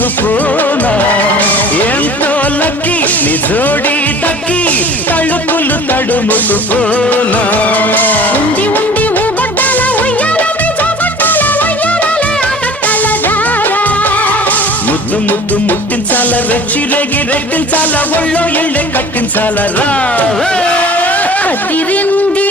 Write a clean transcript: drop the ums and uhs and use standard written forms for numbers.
తీసుకుపోనా ఎంతో లక్కీ నీ జోడి దక్కి తళుకులు తడుముకుపోనా ఉండి ఉండి ఊబట్టాల ఉయ్యాల జోబట్టాల ఉయ్యాలలే ఆటల రారా ముద్దు ముద్దు ముట్టించాల రెచ్చి రేగి రెట్టించాల ఒళ్ళో ఇళ్ళే కట్టించాల రా కదిరింది